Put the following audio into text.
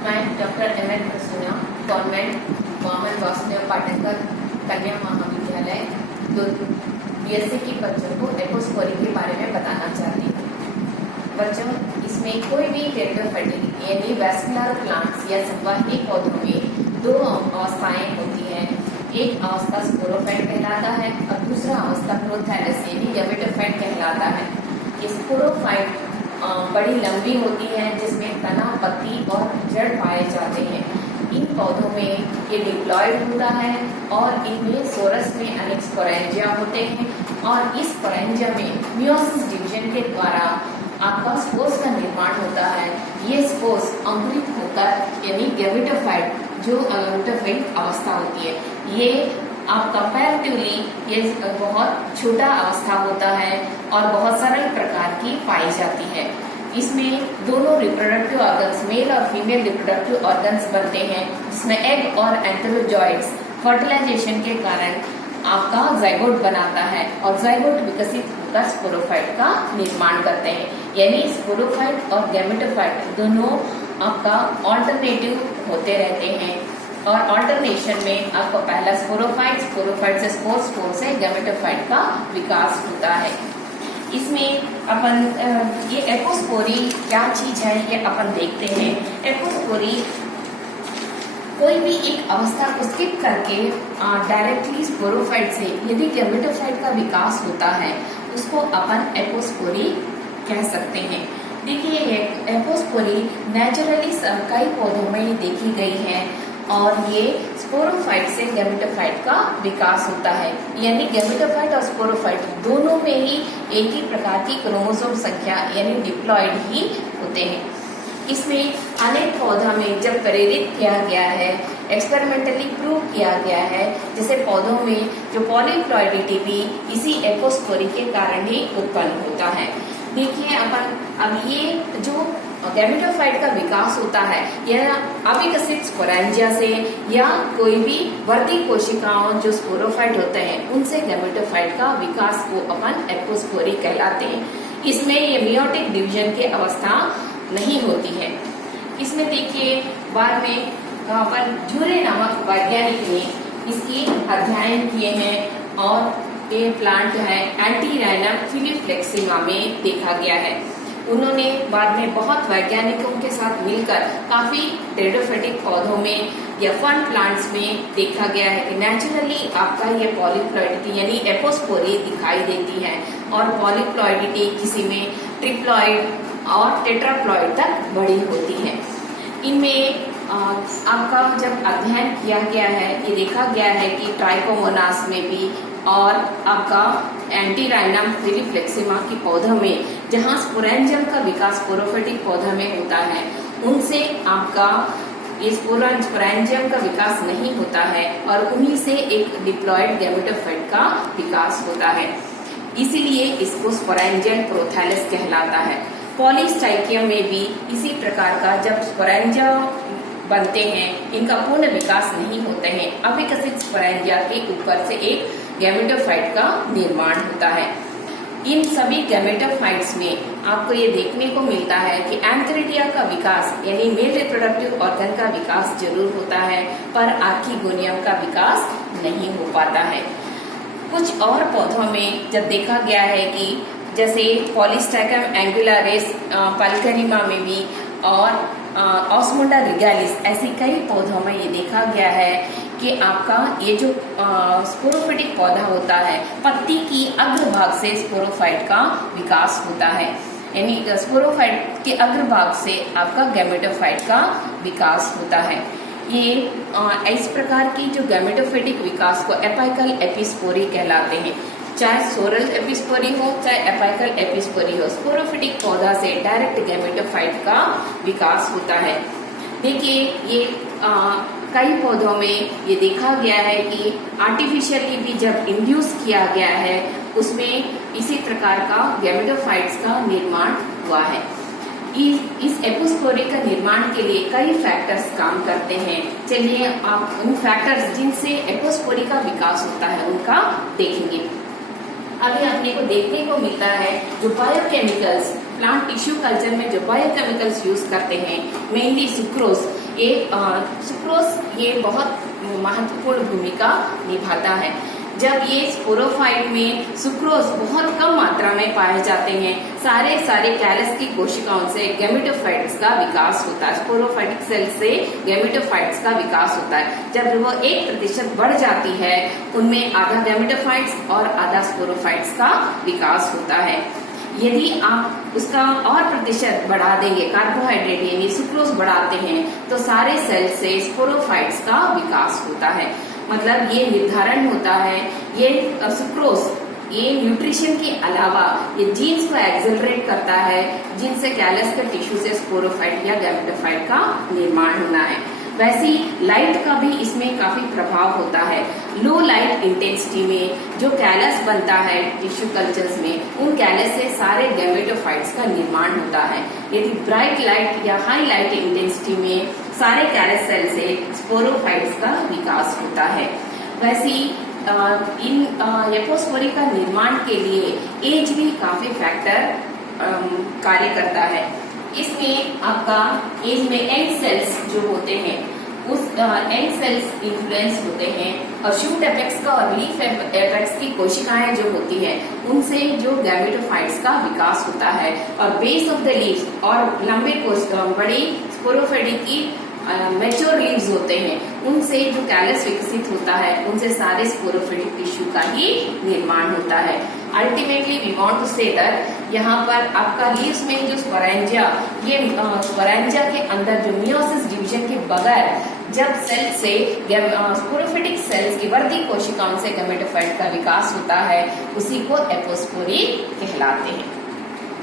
मैं doctor M N. Prasuna, government Mohammad Vasudev Patkar कन्या महाविद्यालय बीएससी की बच्चों को एपोस्पोरी के बारे में बताना चाहती हूँ। बच्चों, इसमें कोई भी टेरिडोफाइट यानी वैस्कुलर प्लांट्स या संवाहनी पौधों में दो अवस्थाएं होती हैं। एक अवस्था स्पोरोफाइट कहलाता है और दूसरा अवस्था प्रोथैलस यानी गैमेटोफाइट कहलाता है। ये स्पोरोफाइट बड़ी लंबी होती है जिसमें तना, पत्ती और जड़ पाए जाते हैं। इन पौधों में ये डिप्लॉयड होता है और इनमें सोरस में अनेक स्पोरेंजिया होते हैं और इस स्पोरेंजिया में मियोसिस डिवीजन के द्वारा आपका स्पोर्स का निर्माण होता है। ये स्पोर्स अंकुरित होकर यानी गैमेटोफाइट जो गैमेटोफाइट अवस्था होती है, ये आप कंपैरेटिवली ये बहुत छोटा अवस्था होता है और बहुत सरल प्रकार की पाई जाती है। इसमें दोनों रिप्रोडक्टिव ऑर्गन्स, मेल और फीमेल रिप्रोडक्टिव ऑर्गन्स बनते हैं, जिसमें एग और एंथेरोजॉइड्स फर्टिलाइजेशन के कारण आपका जाइगोट बनाता है और जाइगोट विकसित होकर स्पोरोफाइट का निर्माण करते हैं। यानी स्पोरोफाइट और गैमेटोफाइट दोनों आपका ऑल्टरनेटिव होते रहते हैं और ऑल्टरनेशन में आपको पहला स्पोरोफाइट से स्पोर से गैमेटोफाइट का विकास होता है। इसमें अपन ये एपोस्पोरी क्या चीज है ये अपन देखते हैं। एपोस्पोरी कोई भी एक अवस्था को स्किप करके डायरेक्टली स्पोरोफाइट से यदि गैमेटोफाइट का विकास होता है उसको अपन एपोस्पोरी कह सकते हैं। देखिए, एपोस्पोरी नेचुरली कई पौधों में देखी गई है और ये स्पोरोफाइट से गैमेटोफाइट का विकास होता है। यानी गैमेटोफाइट और स्पोरोफाइट दोनों में ही एक ही प्रकार की क्रोमोसोम संख्या यानी डिप्लॉयड ही होते हैं। इसमें अनेक पौधा में जब प्रेरित किया गया है, एक्सपेरिमेंटली प्रूव किया गया है, जैसे पौधों में जो पॉलीप्लॉइडिटी भी इसी एपोस्पोरी के कारण ही उत्पन्न होता है। देखिए, अपन अब ये जो गैमेटोफाइट का विकास होता है यह अविकसित स्पोरेंजिया से या कोई भी वर्ती कोशिकाओं जो स्पोरोफाइट होते हैं उनसे गैमेटोफाइट का विकास को अपन एपोस्पोरी कहलाते हैं। इसमें ये मियोटिक डिवीजन की अवस्था नहीं होती है। इसमें देखिए, बाद में अपन ड्यूरे नामक वैज्ञानिक ने इसकी अध्ययन किए हैं और ये प्लांट जो है एंटीराइनम फिलीफ्लेक्सिमा में देखा गया है। उन्होंने बाद में बहुत वैज्ञानिकों के साथ मिलकर काफी टेरिडोफाइटिक पौधों में या फन प्लांट्स में देखा गया है कि नेचुरली आपका ये पॉलीप्लॉइडिटी यानी एपोस्पोरी दिखाई देती है और पॉलीप्लॉइडिटी किसी में ट्रिप्लॉइड और टेट्राप्लॉइड तक बड़ी होती है। इनमें आपका जब अध्ययन किया गया है ये देखा गया है कि ट्राइकोमोनास में भी और आपका एंटीराइनम फिलीफ्लेक्सिमा की पौधों में जहां स्पोरेंजियम का विकास स्पोरोफाइटिक पौधा में होता है उनसे आपका ये स्पोरेंजियम का विकास नहीं होता है और उन्हीं से एक डिप्लॉयड गैमेटोफाइट का विकास होता है। इसीलिए इसको स्पोरेंजियल प्रोथैलस कहलाता है। पॉलीस्टाइकियम में भी इसी प्रकार का जब स्पोरेंजिया बनते हैं इनका पूर्ण विकास नहीं होते हैं, अविकसित स्पोरेंजिया के ऊपर से एक गैमेटोफाइट का निर्माण होता है। इन सभी गैमेटोफाइट्स में आपको ये देखने को मिलता है कि एंथेरिडिया का विकास यानी मेल रिप्रोडक्टिव ऑर्गन का विकास जरूर होता है पर आर्किगोनियम का विकास नहीं हो पाता है। कुछ और पौधों में जब देखा गया है कि जैसे पॉलीस्टाइकम एंगुलारिस पल्करिमा में भी और ऑस्मुंडा रिगालिस ऐसी कई पौधों में ये देखा गया है कि आपका ये जो स्पोरोफाइटिक पौधा होता है पत्ती की अग्रभाग से स्पोरोफाइट का विकास होता है। यानी स्पोरोफाइट के अग्रभाग से आपका गैमेटोफाइट का विकास होता है। ये इस प्रकार की जो गैमेटोफाइटिक विकास को एपाइकल एपिस्पोरी कहलाते हैं। चाहे सोरल एपिस्पोरी हो चाहे एपाइकल एपिस्पोरी हो, स्पोरोफाइटिक पौधा से डायरेक्ट गैमेटोफाइट का विकास होता है। देखिए, ये कई पौधों में ये देखा गया है कि आर्टिफिशियली भी जब इंड्यूस किया गया है उसमें इसी प्रकार का गैमेटोफाइट्स का निर्माण हुआ है। इस एपोस्पोरी का निर्माण के लिए कई फैक्टर्स काम करते हैं। चलिए आप उन फैक्टर्स जिनसे एपोस्पोरी का विकास होता है उनका देखेंगे। अभी अपने को देखने को मिलता है जो बायोकेमिकल्स प्लांट टिश्यू कल्चर में जो बायोकेमिकल्स यूज करते हैं, मेनली सुक्रोज ये सुक्रोज ये बहुत महत्वपूर्ण भूमिका निभाता है। जब ये स्पोरोफाइट में सुक्रोज बहुत कम मात्रा में पाए जाते हैं, सारे कैलस की कोशिकाओं से गैमेटोफाइट्स का विकास होता है। स्पोरोफाइटिक सेल से गैमेटोफाइट्स का विकास होता है। जब वो 1% बढ़ जाती है, उनमें आधा गैमेटोफाइट्स और आधा स्पोरोफाइट्स का विकास होता है। यदि आप उसका और प्रतिशत बढ़ा देंगे, कार्बोहाइड्रेट यानी सुक्रोज बढ़ाते हैं, तो सारे सेल से स्पोरोफाइट्स का विकास होता है। मतलब ये निर्धारण होता है, ये सुक्रोज ये न्यूट्रिशन के अलावा ये जीन्स को एक्सेलरेट करता है, जिनसे कैलस के टिश्यू से स्पोरोफाइट या गैमेटोफाइट का निर्माण होना है। वैसी लाइट का भी इसमें काफी प्रभाव होता है। लो लाइट इंटेंसिटी में जो कैलस बनता है टिश्यू कल्चर्स में, उन कैलस से सारे गैमेटोफाइट्स का निर्माण होता है। यदि ब्राइट लाइट या हाई लाइट इंटेंसिटी में सारे कैलस सेल से स्पोरोफाइट्स का विकास होता है। वैसी इन एपोस्पोरी का निर्माण के लिए एज भी काफी फैक्टर कार्य करता है। इसमें आपका एज में एंड सेल्स जो होते हैं, उस एंड सेल्स इन्फ्लुएंस होते हैं, और शूट एपेक्स का और लीफ एपेक्स की कोशिकाएं जो होती है, उनसे जो गैमेटोफाइट्स का विकास होता है। और बेस ऑफ द लीव्स और लंबे बड़ी स्पोरोफाइटिक की मैच्योर लीव्स होते हैं, उनसे जो कैलस विकसित होता है, उनसे सारे स्पोरोफाइटिक टिश्यू का ही निर्माण होता है। Ultimately we want to say that यहाँ पर आपका लीव्स में जो स्पोरेंजिया, ये स्पोरेंजिया के अंदर जो मियोसिस डिवीजन के बगैर जब सेल से स्पोरोफाइटिक सेल्स की वर्दी कोशिकाओं से गैमेटोफाइट का विकास होता है, उसी को एपोस्पोरी कहलाते हैं।